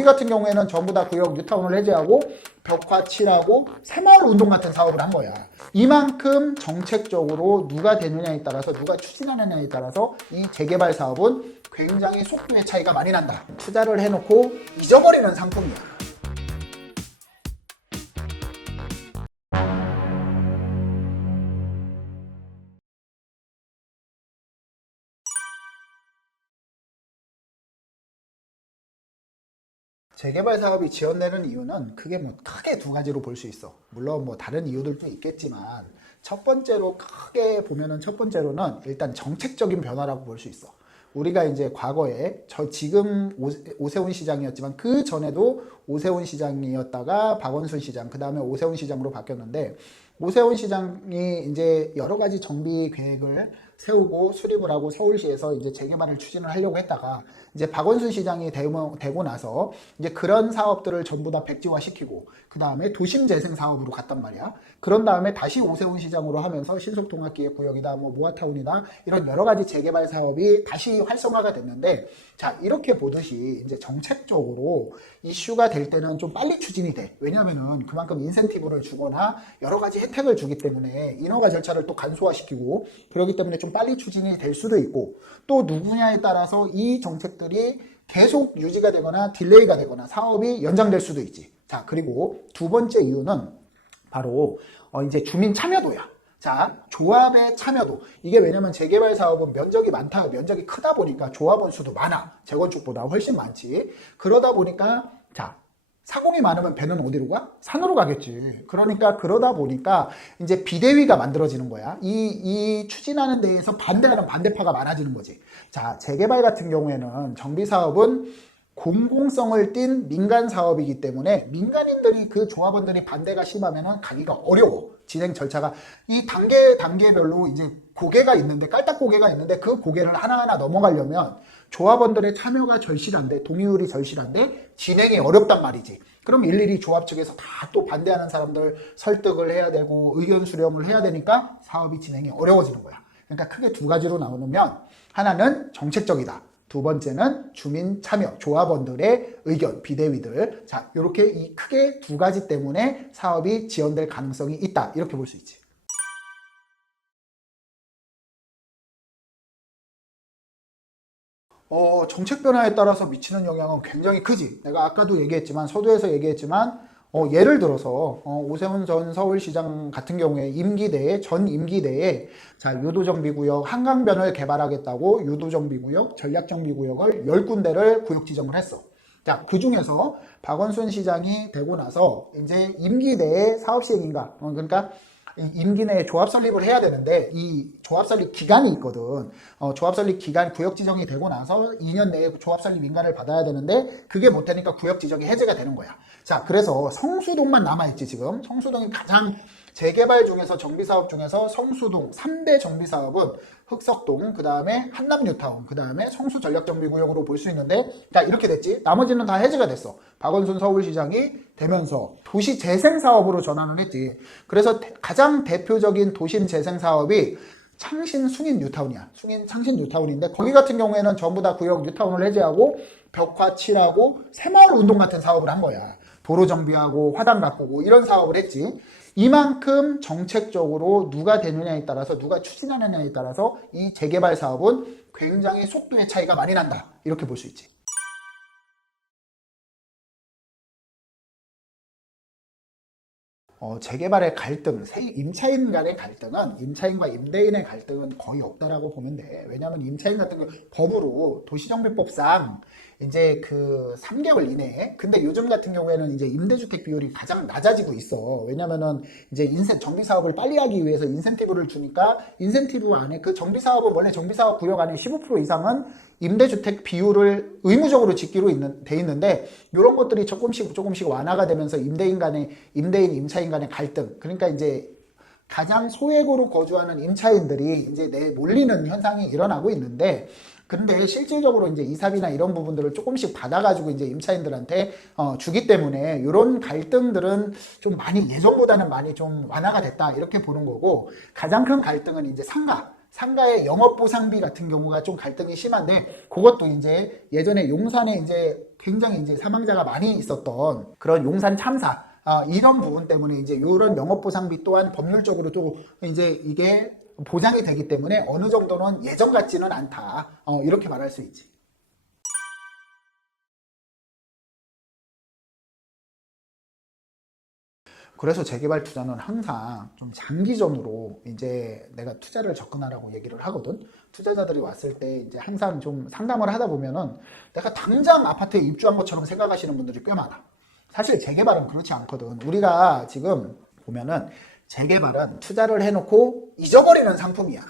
거기 같은 경우에는 전부 다 구역 뉴타운을 해제하고 벽화 칠하고 새마을 운동 같은 사업을 한 거야. 이만큼 정책적으로 누가 되느냐에 따라서 누가 추진하느냐에 따라서 이 재개발 사업은 굉장히 속도의 차이가 많이 난다. 투자를 해놓고 잊어버리는 상품이야. 재개발 사업이 지연되는 이유는 크게 크게 두 가지로 볼 수 있어. 물론 다른 이유들도 있겠지만 첫 번째로 크게 보면은 첫 번째로는 일단 정책적인 변화라고 볼 수 있어. 우리가 이제 과거에 지금 오세훈 시장이었지만 그 전에도 오세훈 시장이었다가 박원순 시장, 그 다음에 오세훈 시장으로 바뀌었는데 오세훈 시장이 이제 여러 가지 정비 계획을 세우고 수립을 하고 서울시에서 이제 재개발을 추진을 하려고 했다가 이제 박원순 시장이 되고 나서 이제 그런 사업들을 전부 다 백지화시키고 그 다음에 도심재생 사업으로 갔단 말이야. 그런 다음에 다시 오세훈 시장으로 하면서 신속통합기획구역이다, 모아타운이다 이런 여러 가지 재개발 사업이 다시 활성화가 됐는데 자 이렇게 보듯이 이제 정책적으로 이슈가 될 때는 좀 빨리 추진이 돼. 왜냐하면은 그만큼 인센티브를 주거나 여러 가지 혜택을 주기 때문에 인허가 절차를 또 간소화시키고 그렇기 때문에 좀 빨리 추진이 될 수도 있고 또 누구냐에 따라서 이 정책들이 계속 유지가 되거나 딜레이가 되거나 사업이 연장될 수도 있지. 자 그리고 두 번째 이유는 바로 이제 주민 참여도야. 자, 조합의 참여도. 이게 왜냐면 재개발 사업은 면적이 많다, 면적이 크다 보니까 조합원 수도 많아. 재건축보다 훨씬 많지. 그러다 보니까, 자, 사공이 많으면 배는 어디로 가? 산으로 가겠지. 그러니까 그러다 보니까 이제 비대위가 만들어지는 거야. 이 추진하는 데에서 반대하는 반대파가 많아지는 거지. 자, 재개발 같은 경우에는 정비사업은 공공성을 띈 민간 사업이기 때문에 민간인들이 그 조합원들이 반대가 심하면은 가기가 어려워. 진행 절차가 이 단계별로 이제 고개가 있는데 깔딱 고개가 있는데 그 고개를 하나하나 넘어가려면 조합원들의 참여가 절실한데 동의율이 절실한데 진행이 어렵단 말이지. 그럼 일일이 조합 측에서 다 또 반대하는 사람들 설득을 해야 되고 의견 수렴을 해야 되니까 사업이 진행이 어려워지는 거야. 그러니까 크게 두 가지로 나누면 하나는 정책적이다. 두 번째는 주민 참여, 조합원들의 의견, 비대위들. 자, 이렇게 이 크게 두 가지 때문에 사업이 지연될 가능성이 있다. 이렇게 볼 수 있지. 정책 변화에 따라서 미치는 영향은 굉장히 크지. 내가 아까도 얘기했지만, 서두에서 얘기했지만, 예를 들어서, 오세훈 전 서울시장 같은 경우에 전 임기 내에, 자, 유도정비구역 한강변을 개발하겠다고 유도정비구역, 전략정비구역을 10군데를 구역 지정을 했어. 자, 그 중에서 박원순 시장이 되고 나서 이제 임기 내에 사업 시행인가, 그러니까 임기 내에 조합 설립을 해야 되는데 이 조합 설립 기간이 있거든. 조합 설립 기간 구역 지정이 되고 나서 2년 내에 조합 설립 인가를 받아야 되는데 그게 못하니까 구역 지정이 해제가 되는 거야. 자, 그래서 성수동만 남아있지 지금. 성수동이 가장 재개발 중에서 정비사업 중에서 성수동 3대 정비사업은 흑석동, 그 다음에 한남뉴타운, 그 다음에 성수전략정비구역으로 볼 수 있는데 자 이렇게 됐지. 나머지는 다 해제가 됐어. 박원순 서울시장이 되면서 도시재생사업으로 전환을 했지. 그래서 가장 대표적인 도심재생사업이 창신 숭인 뉴타운이야. 창신 뉴타운인데 거기 같은 경우에는 전부 다 구역 뉴타운을 해제하고 벽화 칠하고 새마을 운동 같은 사업을 한 거야. 도로 정비하고 화단 가꾸고 이런 사업을 했지. 이만큼 정책적으로 누가 되느냐에 따라서 누가 추진하느냐에 따라서 이 재개발 사업은 굉장히 속도의 차이가 많이 난다. 이렇게 볼 수 있지. 재개발의 갈등, 임차인 간의 갈등은 임차인과 임대인의 갈등은 거의 없다라고 보면 돼. 왜냐하면 임차인 같은 거 법으로 도시정비법상 이제 그 3개월 이내에 근데 요즘 같은 경우에는 이제 임대주택 비율이 가장 낮아지고 있어. 왜냐면은 이제 정비사업을 빨리 하기 위해서 인센티브를 주니까 인센티브 안에 그 정비사업은 원래 정비사업 구역 안에 15% 이상은 임대주택 비율을 의무적으로 짓기로 돼 있는데 이런 것들이 조금씩 완화가 되면서 임대인 임차인 간의 갈등 그러니까 이제 가장 소액으로 거주하는 임차인들이 이제 몰리는 현상이 일어나고 있는데 근데 실질적으로 이제 이사비나 이런 부분들을 조금씩 받아가지고 이제 임차인들한테 주기 때문에 이런 갈등들은 좀 많이 예전보다는 많이 좀 완화가 됐다 이렇게 보는 거고 가장 큰 갈등은 이제 상가 상가의 영업보상비 같은 경우가 좀 갈등이 심한데, 그것도 이제 예전에 용산에 이제 굉장히 이제 사망자가 많이 있었던 그런 용산 참사, 이런 부분 때문에 이제 이런 영업보상비 또한 법률적으로 또 이제 이게 보장이 되기 때문에 어느 정도는 예전 같지는 않다. 이렇게 말할 수 있지. 그래서 재개발 투자는 항상 좀 장기전으로 이제 내가 투자를 접근하라고 얘기를 하거든. 투자자들이 왔을 때 이제 항상 좀 상담을 하다 보면은 내가 당장 아파트에 입주한 것처럼 생각하시는 분들이 꽤 많아. 사실 재개발은 그렇지 않거든. 우리가 지금 보면은 재개발은 투자를 해놓고 잊어버리는 상품이야.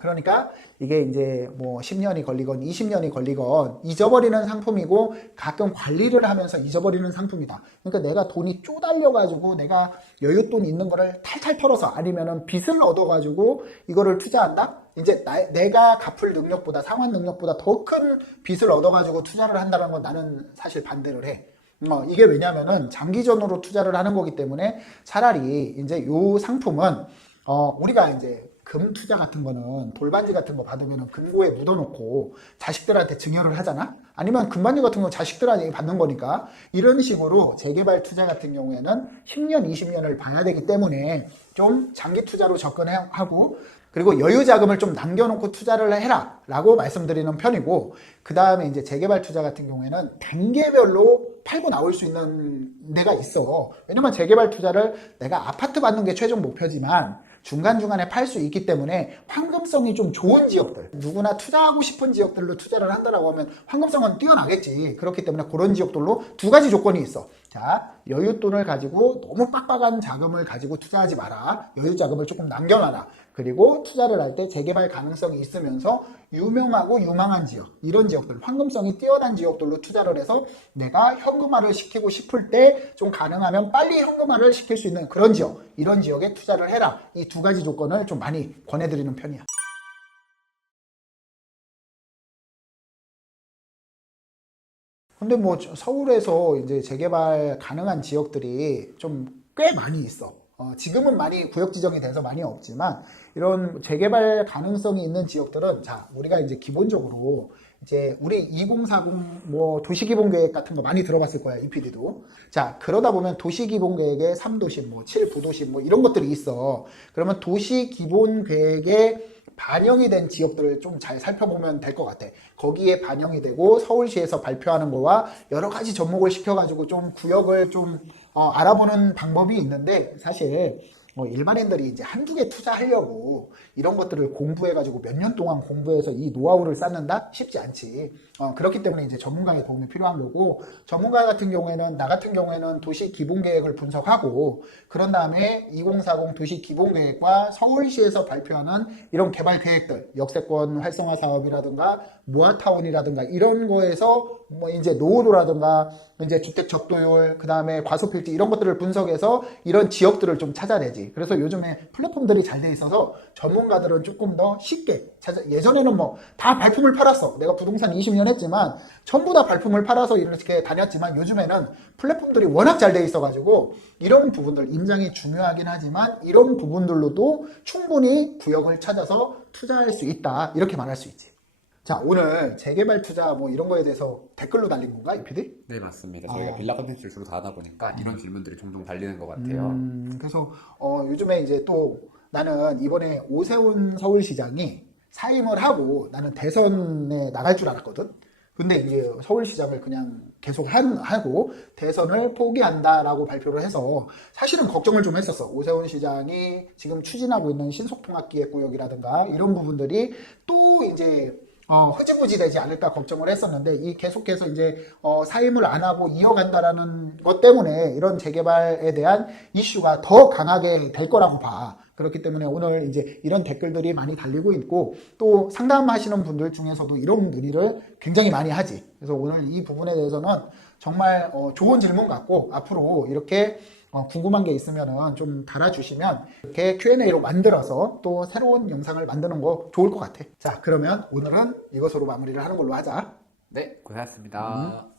그러니까 이게 이제 뭐 10년이 걸리건 20년이 걸리건 잊어버리는 상품이고, 가끔 관리를 하면서 잊어버리는 상품이다. 그러니까 내가 돈이 쪼달려가지고 내가 여윳돈 있는 거를 탈탈 털어서, 아니면은 빚을 얻어가지고 이거를 투자한다? 이제 내가 갚을 능력보다, 상환 능력보다 더 큰 빚을 얻어가지고 투자를 한다는 건 나는 사실 반대를 해. 이게 왜냐면은 장기전으로 투자를 하는 거기 때문에 차라리 이제 요 상품은 우리가 이제 금 투자 같은 거는 돌반지 같은 거 받으면 금고에 묻어놓고 자식들한테 증여를 하잖아? 아니면 금반지 같은 거 자식들한테 받는 거니까, 이런 식으로 재개발 투자 같은 경우에는 10년, 20년을 봐야 되기 때문에 좀 장기 투자로 접근하고, 그리고 여유 자금을 좀 남겨놓고 투자를 해라 라고 말씀드리는 편이고, 그 다음에 이제 재개발 투자 같은 경우에는 단계별로 팔고 나올 수 있는 데가 있어. 왜냐면 재개발 투자를 내가 아파트 받는 게 최종 목표지만 중간중간에 팔 수 있기 때문에 황금성이 좀 좋은 지역들, 누구나 투자하고 싶은 지역들로 투자를 한다라고 하면 황금성은 뛰어나겠지. 그렇기 때문에 그런 지역들로 두 가지 조건이 있어. 자, 여윳돈을 가지고 너무 빡빡한 자금을 가지고 투자하지 마라. 여유 자금을 조금 남겨놔라. 그리고 투자를 할 때 재개발 가능성이 있으면서 유명하고 유망한 지역, 이런 지역들, 황금성이 뛰어난 지역들로 투자를 해서 내가 현금화를 시키고 싶을 때 좀 가능하면 빨리 현금화를 시킬 수 있는 그런 지역, 이런 지역에 투자를 해라. 이 두 가지 조건을 좀 많이 권해드리는 편이야. 근데 뭐 서울에서 이제 재개발 가능한 지역들이 좀 꽤 많이 있어. 지금은 많이 구역 지정이 돼서 많이 없지만, 이런 재개발 가능성이 있는 지역들은, 자, 우리가 이제 기본적으로 이제 우리 2040 뭐 도시기본계획 같은 거 많이 들어봤을 거야, EPD도. 자, 그러다 보면 도시기본계획에 3도시, 뭐 7부도시 뭐 이런 것들이 있어. 그러면 도시기본계획에 반영이 된 지역들을 좀 잘 살펴보면 될 것 같아. 거기에 반영이 되고 서울시에서 발표하는 거와 여러 가지 접목을 시켜가지고 좀 구역을 좀 알아보는 방법이 있는데, 사실 일반인들이 이제 한두 개 투자하려고 이런 것들을 공부해가지고 몇 년 동안 공부해서 이 노하우를 쌓는다? 쉽지 않지. 그렇기 때문에 이제 전문가의 도움이 필요한 거고, 전문가 같은 경우에는, 나 같은 경우에는 도시 기본계획을 분석하고, 그런 다음에 2040 도시 기본계획과 서울시에서 발표하는 이런 개발 계획들, 역세권 활성화 사업이라든가 모아타운이라든가 이런 거에서 뭐 이제 노후도라든가 이제 주택 접도율, 그 다음에 과소필지 이런 것들을 분석해서 이런 지역들을 좀 찾아내지. 그래서 요즘에 플랫폼들이 잘 돼 있어서 전문가들은 조금 더 쉽게 예전에는 뭐 다 발품을 팔았어. 내가 부동산 20년 했지만 전부 다 발품을 팔아서 이렇게 다녔지만, 요즘에는 플랫폼들이 워낙 잘 돼 있어가지고 이런 부분들, 임장이 중요하긴 하지만 이런 부분들로도 충분히 구역을 찾아서 투자할 수 있다, 이렇게 말할 수 있지. 자, 오늘 재개발 투자 뭐 이런 거에 대해서 댓글로 달린 건가, 이 PD? 네, 맞습니다. 저희가 빌라 컨텐츠를 주로 다 하다 보니까 이런 질문들이 종종 달리는 것 같아요. 그래서 요즘에 이제 또 나는 이번에 오세훈 서울시장이 사임을 하고 나는 대선에 나갈 줄 알았거든. 근데 이제 서울시장을 그냥 계속 하고 대선을 포기한다라고 발표를 해서 사실은 걱정을 좀 했었어. 오세훈 시장이 지금 추진하고 있는 신속통합기획구역이라든가 이런 부분들이 또 이제 흐지부지 되지 않을까 걱정을 했었는데, 이 계속해서 이제 사임을 안 하고 이어간다라는 것 때문에 이런 재개발에 대한 이슈가 더 강하게 될 거라고 봐. 그렇기 때문에 오늘 이제 이런 댓글들이 많이 달리고 있고, 또 상담하시는 분들 중에서도 이런 문의를 굉장히 많이 하지. 그래서 오늘 이 부분에 대해서는 정말 좋은 질문 같고, 앞으로 이렇게 궁금한 게 있으면 좀 달아주시면 이렇게 Q&A로 만들어서 또 새로운 영상을 만드는 거 좋을 것 같아. 자, 그러면 오늘은 이것으로 마무리를 하는 걸로 하자. 네, 고생하셨습니다.